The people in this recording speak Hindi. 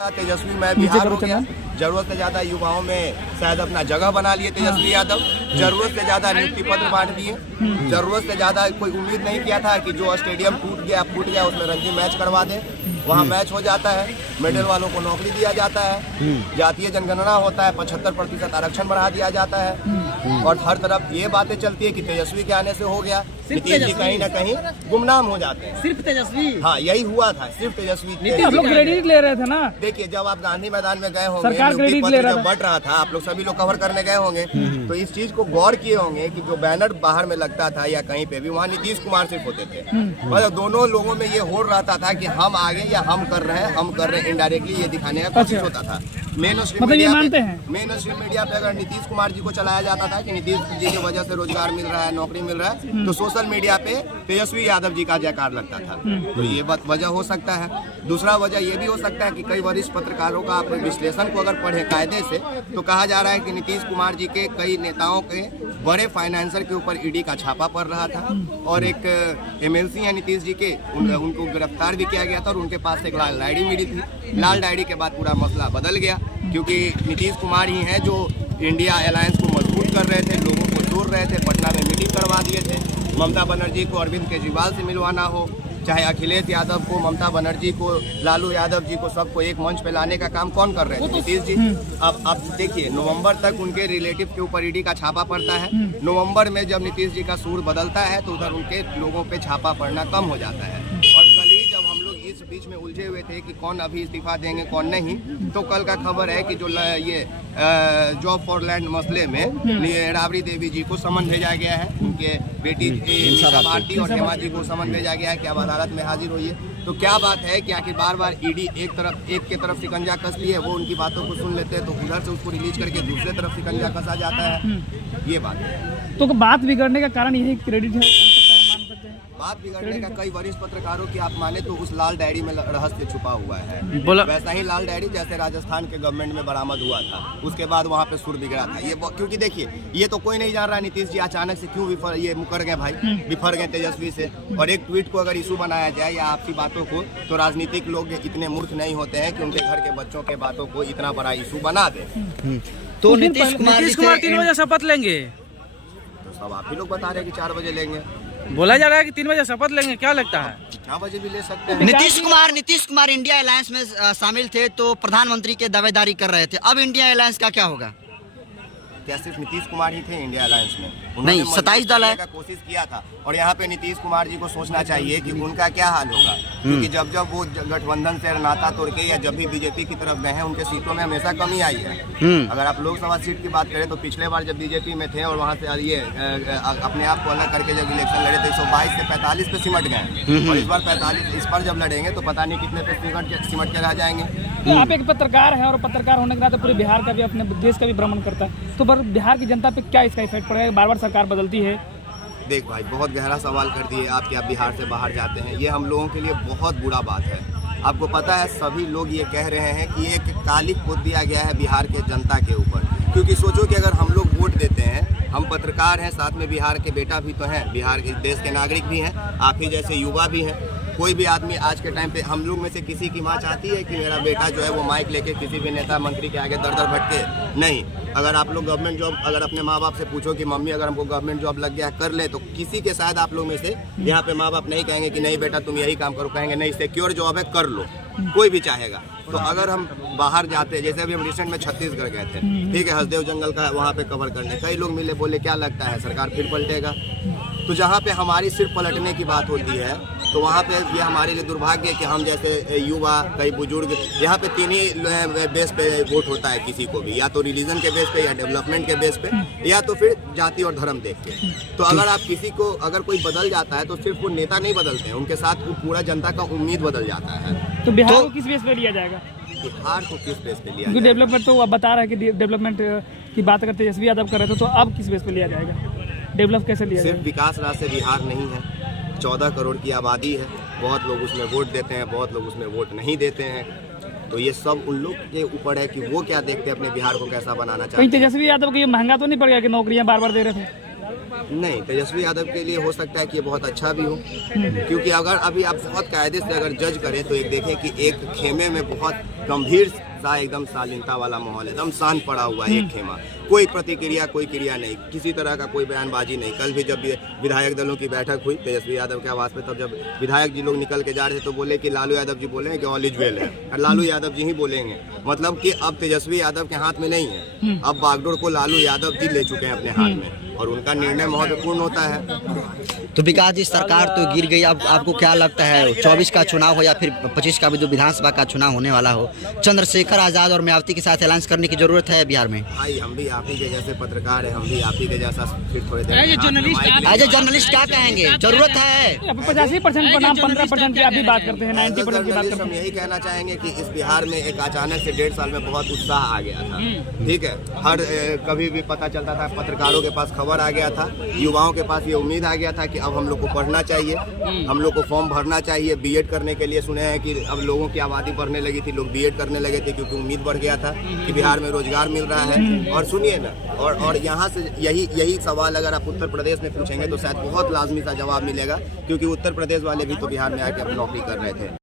तेजस्वी मैं बिहार हो गया। जरूरत से ज्यादा युवाओं में शायद अपना जगह बना लिए तेजस्वी यादव। जरूरत से ज्यादा नियुक्ति पत्र बांट दिए। जरूरत से ज्यादा कोई उम्मीद नहीं किया था कि जो स्टेडियम फूट गया उसमें रणजी मैच करवा दे। वहाँ मैच हो जाता है, मेडल वालों को नौकरी दिया जाता है, जातीय जनगणना होता है, 75% आरक्षण बढ़ा दिया जाता है और हर तरफ ये बातें चलती है कि तेजस्वी के आने से हो गया। नीतीश जी कहीं न कहीं गुमनाम हो जाते हैं। सिर्फ तेजस्वी, हाँ यही हुआ था, सिर्फ तेजस्वी। आप लोग क्रेडिट ले रहे थे ना। देखिए जब आप गांधी मैदान में गए होंगे, सरकार क्रेडिट ले रहा जब बढ़ रहा था, आप लोग सभी लोग कवर करने गए होंगे, तो इस चीज को गौर किए होंगे कि जो बैनर बाहर में लगता था या कहीं पे भी, वहाँ नीतीश कुमार सिर्फ होते थे। मतलब दोनों लोगों में ये हो रहता था कि हम आगे या हम कर रहे हैं, इनडायरेक्टली ये दिखाने का कोशिश होता था। मेन स्ट्रीम मीडिया पे अगर नीतीश कुमार जी को चलाया जाता था कि नीतीश जी की वजह से रोजगार मिल रहा है, नौकरी मिल रहा है, तो सोशल मीडिया पे तेजस्वी यादव जी का जयकार लगता था। तो ये वजह हो सकता है। दूसरा वजह ये भी हो सकता है कि कई वरिष्ठ पत्रकारों का आप विश्लेषण को अगर पढ़े कायदे से, तो कहा जा रहा है कि नीतीश कुमार जी के कई नेताओं के बड़े फाइनेंसर के ऊपर ईडी का छापा पड़ रहा था और एक एमएलसी है नीतीश जी के, उनको गिरफ्तार भी किया गया था और उनके पास एक लाल डायरी मिली थी। लाल डायरी के बाद पूरा मसला बदल गया, क्योंकि नीतीश कुमार ही हैं जो इंडिया अलायंस को मजबूत कर रहे थे, लोगों को जोड़ रहे थे, पटना में मीटिंग करवा दिए थे। ममता बनर्जी को अरविंद केजरीवाल से मिलवाना हो, चाहे अखिलेश यादव को, ममता बनर्जी को, लालू यादव जी को, सबको एक मंच पे लाने का काम कौन कर रहे थे? नीतीश जी। अब देखिए नवंबर तक उनके रिलेटिव के ऊपर ईडी का छापा पड़ता है। नवंबर में जब नीतीश जी का सूर बदलता है तो उधर उनके लोगों पे छापा पड़ना कम हो जाता है। और कल ही जब हम लोग इस बीच में उलझे हुए थे कि कौन अभी इस्तीफा देंगे कौन नहीं, तो कल का खबर है कि जो ये जॉब फॉर लैंड मसले में राबड़ी देवी जी को समन भेजा गया है, उनके बेटी निशा भारती और हेमा जी को समन भेजा गया है कि अब अदालत में हाजिर होइए। तो क्या बात है कि आखिर बार बार ईडी एक के तरफ शिकंजा कसती है, वो उनकी बातों को सुन लेते हैं तो उधर से उसको रिलीज करके दूसरे तरफ शिकंजा कसा जाता है। ये बात है। तो बात बिगड़ने का कारण यही क्रेडिट है, मान सकते हैं। बात बिगड़ने का कई वरिष्ठ पत्रकारों की आप माने तो उस लाल डायरी में रहस्य छुपा हुआ है। वैसा ही लाल डायरी जैसे राजस्थान के गवर्नमेंट में बरामद हुआ था, उसके बाद वहाँ पे सुर बिगड़ा था। ये क्योंकि देखिए ये तो कोई नहीं जान रहा नीतीश जी अचानक से क्यों मुकर गए भाई, बिफर गए तेजस्वी से। और एक ट्वीट को अगर इशू बनाया जाए या आपकी बातों को, तो राजनीतिक लोग इतने मूर्ख नहीं होते हैं कि उनके घर के बच्चों के बातों को इतना बड़ा इशू बना दे। तो नीतीश कुमार 3 बजे शपथ लेंगे, तो सब आप ही लोग बता रहे हैं कि 4 बजे लेंगे। बोला जा रहा है कि 3 बजे शपथ लेंगे, क्या लगता है? 4 बजे भी ले सकते हैं। नीतीश कुमार इंडिया अलायंस में शामिल थे तो प्रधानमंत्री के दावेदारी कर रहे थे, अब इंडिया अलायंस का क्या होगा? क्या सिर्फ नीतीश कुमार ही थे इंडिया अलायंस में? नहीं, 27 दल है। कोशिश किया था। और यहाँ पे नीतीश कुमार जी को सोचना चाहिए कि उनका क्या हाल होगा, क्योंकि जब जब वो गठबंधन से नाता तोड़ के या जब भी बीजेपी की तरफ गए हैं, उनके सीटों में हमेशा कमी आई है। अगर आप लोकसभा सीट की बात करें तो पिछले बार जब बीजेपी में थे और वहाँ से ये अपने आप को अलग करके जब इलेक्शन लड़े थे 122 से 45 पे सिमट गए, और इस बार 45 इस पर जब लड़ेंगे तो पता नहीं कितने पे सिमट के रह जाएंगे। तो आप एक पत्रकार हैं और पत्रकार होने के नाते पूरे बिहार का भी, अपने देश का भी भ्रमण करता है, तो बिहार की जनता पे क्या इसका इफेक्ट पड़ेगा? बार बार सरकार बदलती है। देख भाई, बहुत गहरा सवाल कर दिए आप कि आप बिहार से बाहर जाते हैं। ये हम लोगों के लिए बहुत बुरा बात है। आपको पता है सभी लोग ये कह रहे हैं कि एक कालिक पोत दिया गया है बिहार के जनता के ऊपर, क्योंकि सोचो कि अगर हम लोग वोट देते हैं, हम पत्रकार हैं, साथ में बिहार के बेटा भी तो हैं, बिहार के देश के नागरिक भी हैं, आप ही जैसे युवा भी हैं। कोई भी आदमी आज के टाइम पे हम लोग में से किसी की माँ चाहती है कि मेरा बेटा जो है वो माइक लेके किसी भी नेता मंत्री के आगे दर दर भटके? नहीं। अगर आप लोग गवर्नमेंट जॉब अगर अपने माँ बाप से पूछो कि मम्मी अगर हमको गवर्नमेंट जॉब लग गया कर ले, तो किसी के शायद आप लोग में से यहाँ पे माँ बाप नहीं कहेंगे कि नहीं बेटा तुम यही काम करो, कहेंगे नहीं सिक्योर जॉब है कर लो, कोई भी चाहेगा। तो अगर हम बाहर जाते, जैसे अभी हम रिसेंट में छत्तीसगढ़ गए थे, ठीक है, हसदेव जंगल का वहाँ पे कवर करने, कई लोग मिले, बोले क्या लगता है सरकार फिर पलटेगा? तो जहाँ पे हमारी सिर्फ पलटने की बात होती है, तो वहाँ पे ये हमारे लिए दुर्भाग्य है कि हम जैसे युवा, कई बुजुर्ग, यहाँ पे 3 ही बेस पे वोट होता है किसी को भी, या तो रिलीजन के बेस पे, या डेवलपमेंट के बेस पे, या तो फिर जाति और धर्म देख के। तो अगर आप किसी को, अगर कोई बदल जाता है तो सिर्फ वो नेता नहीं बदलते हैं, उनके साथ वो पूरा जनता का उम्मीद बदल जाता है। तो बिहार को किस बेस पे लिया जाएगा? बिहार को किस बेस पे लिया? डेवलपमेंट तो आप बता रहे हैं कि डेवलपमेंट की बात करते तेजस्वी यादव कर रहे थे, तो अब किस बेस पे लिया जाएगा? डेवलप कैसे लिया? सिर्फ विकास राज से बिहार नहीं है, 14 करोड़ की आबादी है, बहुत लोग उसमें वोट देते हैं, बहुत लोग उसमें वोट नहीं देते हैं। तो ये सब उन लोग के ऊपर है कि वो क्या देखते हैं, अपने बिहार को कैसा बनाना चाहते हैं। तेजस्वी यादव को ये महंगा तो नहीं पड़ गया कि नौकरियां बार बार दे रहे थे? नहीं, तेजस्वी यादव के लिए हो सकता है कि ये बहुत अच्छा भी हो, क्योंकि अगर अभी आप बहुत कायदे से अगर जज करें तो एक देखें कि एक खेमे में बहुत गंभीर सा एकदम शालीनता वाला माहौल, एकदम शांत पड़ा हुआ है एक खेमा, कोई प्रतिक्रिया कोई क्रिया नहीं, किसी तरह का कोई बयानबाजी नहीं। कल भी जब विधायक दलों की बैठक हुई तेजस्वी यादव के आवास पे, तब जब विधायक जी लोग निकल के जा रहे थे तो बोले कि लालू यादव जी बोले हैं कि ऑल इज वेल है, और लालू यादव जी ही बोलेंगे, मतलब कि अब तेजस्वी यादव के हाथ में नहीं है, अब बागडोर को लालू यादव जी ले चुके हैं अपने हाथ में, और उनका निर्णय महत्वपूर्ण होता है। तो विकास जी सरकार तो गिर गई, अब आपको क्या लगता है 24 का चुनाव हो या फिर 25 का भी जो विधानसभा का चुनाव होने वाला हो, चंद्रशेखर आजाद और मायावती के साथ अलायंस करने की जरूरत है बिहार में? भाई हम भी आप ही के जैसे पत्रकार है, हम भी आप ही के जैसा फिर थोड़े देर एज ए जर्नलिस्ट क्या कहेंगे, जरूरत है? 85% बनाम 15% की अभी बात करते हैं, 90% की बात करते हम हैं। यही कहना चाहेंगे कि इस बिहार में एक अचानक से 1.5 साल में बहुत उत्साह आ गया था, ठीक है, हर कभी भी पता चलता था, पत्रकारों के पास खबर आ गया था, युवाओं के पास ये उम्मीद आ गया था कि अब हम लोग को पढ़ना चाहिए, हम लोग को फॉर्म भरना चाहिए बीएड करने के लिए। सुने हैं कि अब लोगों की आबादी बढ़ने लगी थी, लोग बीएड करने लगे थे क्योंकि उम्मीद बढ़ गया था कि बिहार में रोजगार मिल रहा है। और सुनिए ना, और यहाँ से यही सवाल अगर आप उत्तर प्रदेश में पूछेंगे तो शायद बहुत लाजमी सा जवाब मिलेगा, क्योंकि उत्तर प्रदेश वाले भी तो बिहार में आके अपनी नौकरी कर रहे थे।